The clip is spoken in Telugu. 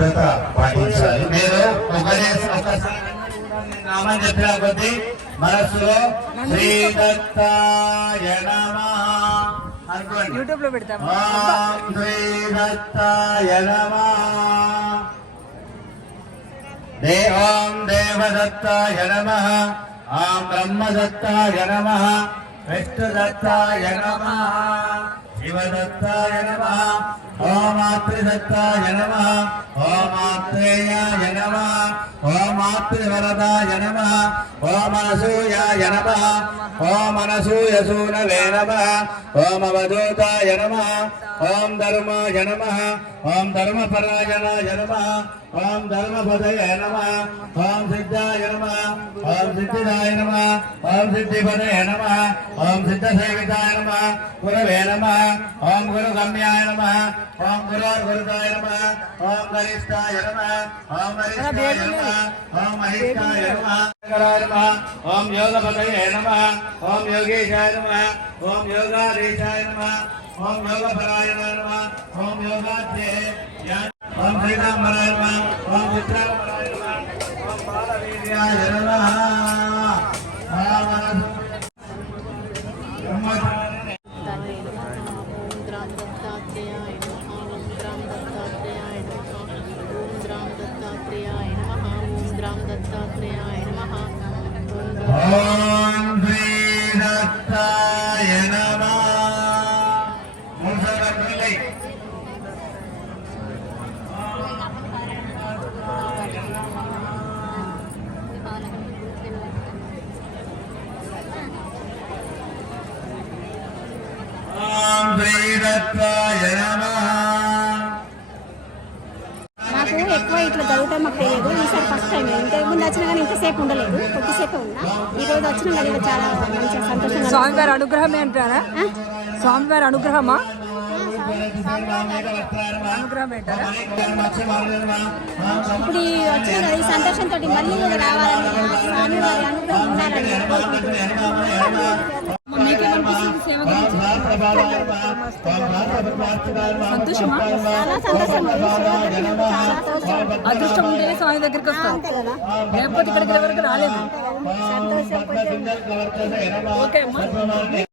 శుభ్రత పాటించాలి. మీరు నామం చెప్పిన కొద్దీ మనస్సులో శ్రీ దత్తాయ నమః అనుకోండి. యూట్యూబ్లో పెడతాం ఓం శ్రీ దత్తాయ నమః. దే ఓం దేవదత్తాయ నమః. ఓం బ్రహ్మదత్తాయ నమః. విష్ణుదత్తాయ నమః. శివదత్తాయ నమః. ఓం మాతృదత్తాయ నమః. ఓం మాత్రేయాయ నమః. మాతృవరదాయ నమః ఓం అనసూయాయ నమః ఓం అనసూయసూనవే నమః ఓం అవధూతాయ నమః ఓం ధర్మాయ నమః ఓం ధర్మపరాయణాయ నమః ఓం ధర్మపదయ నమః ఓం సిద్ధాయ నమః ఓం సిద్ధిదాయ నమః ఓం సిద్ధిపదయ నమః ఓం సిద్ధసేవితాయ నమః గురవే నమః ఓం గురుగమ్యాయ నమః ఓం గురోర్గురుదాయ నమః ఓం గరిష్టాయ నమః ఓం వరిష్టాయ నమః ఓం మహిష్టాయ నమః. నమ ఓం యోగపదయ నమ. ఓం యోగేశాయ నమ. ఓం యోగాధీశాయ నమః. ఓం యోగపరాయణాయ నమః. ఓం యోగాధ్యే ఓం శ్రీరామరాయ నమ. ఓం చిత్రామరాయ నమ. ఓం బాలవీర్యాయ నమ ఓం అనసు బ్రహ్మచారిణి ఓం గ్రామ దత్తాత్రేయాయ నమః ఓం గ్రామ దత్తాత్రేయాయ నమః ఓం గ్రామ దత్తాత్రేయాయ నమః ఓం గ్రామ దత్తాత్రేయాయ నమః ఓం గ్రామ ఓం శ్రీ దత్తాయ నమః మూడుసార్లు పిల్లై ఓం శ్రీ దత్తాయ నమః నాకు ఎక్కువ ఇట్లా జరుగుతాయి మాకు తెలియదు ఈసారి ఫస్ట్ టైం ఇంతకు ముందు వచ్చినా కానీ ఇంతసేపు ఉండలేదు. కొద్దిసేపు ఉన్నా. ఈ రోజు వచ్చిన కానీ చాలా మంచిగా సంతోషంగా స్వామివారి అనుగ్రహమే అంటారా స్వామివారి అనుగ్రహమా? అనుగ్రహం ఇప్పుడు వచ్చిన కదా ఈ సంతోషంతో మళ్ళీ రావాలని స్వామి వారి అనుగ్రహం ఉండాలని సేవ సంతోషమా? చాలా సంతోషం. అదృష్టం ఉంటేనే స్వామి దగ్గరికి వస్తాం. లేకపోతే ఇక్కడికి ఎవరికి కొంచెం. ఓకే అమ్మా.